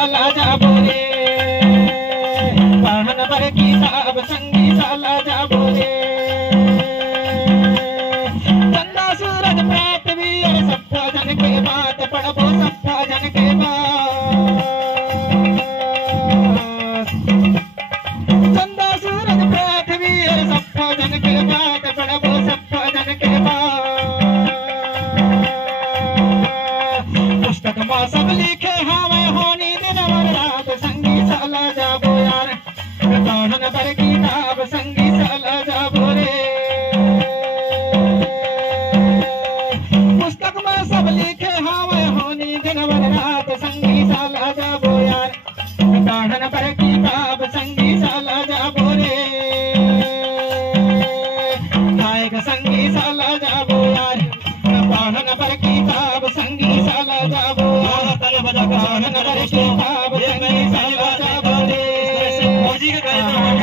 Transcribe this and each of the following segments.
साला जाबो रे पढ़न पर किताब संगी साला जाबो रे चंदा सूरज पृथ्वी और सब जन के बात पढ़बो सब जन के बात चंदा सूरज पृथ्वी और सब जन के बात पढ़बो सब जन के बात पुस्तक में सब लिखे हमें होनी दिन और रात संगी साला जाबो यार पढ़न पर किताब संगी साला जाबो रे पुस्तक में सब लिखे हमें होनी दिन और रात संगी साला जाबो यार पढ़न पर किताब संगी साला जाबो रे नायक संगी साला जाबो यार पढ़न पर किताब संगी साला जाबो पढ़न पर किताब संगी साला जाबो रे फौजी के बहुत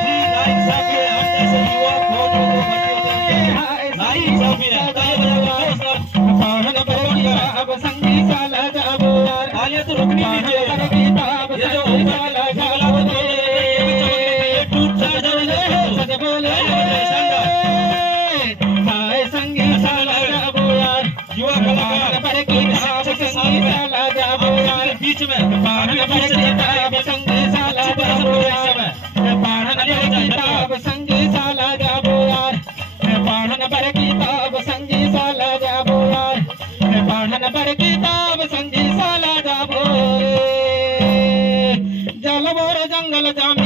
ही नाइंसाफ है हम जैसे युवा फौज पढ़न पर किताब संगी साला जाबो यार आलिया तो रुकनी नहीं है किताब ये जो साला जाबो रे टूट सज बोले हाय संगी साला जाबो यार युवा कलाकार पर किताब संगी साला जाबो यार बीच में पढ़न पर किताब संगी साला जाबो यार पढ़न पर किताब संगी साला जाबो यार पढ़न पर किताब संगी साला जाबो यार पढ़न पर किताब संगी साला जाबो जल बोर जंगल जाम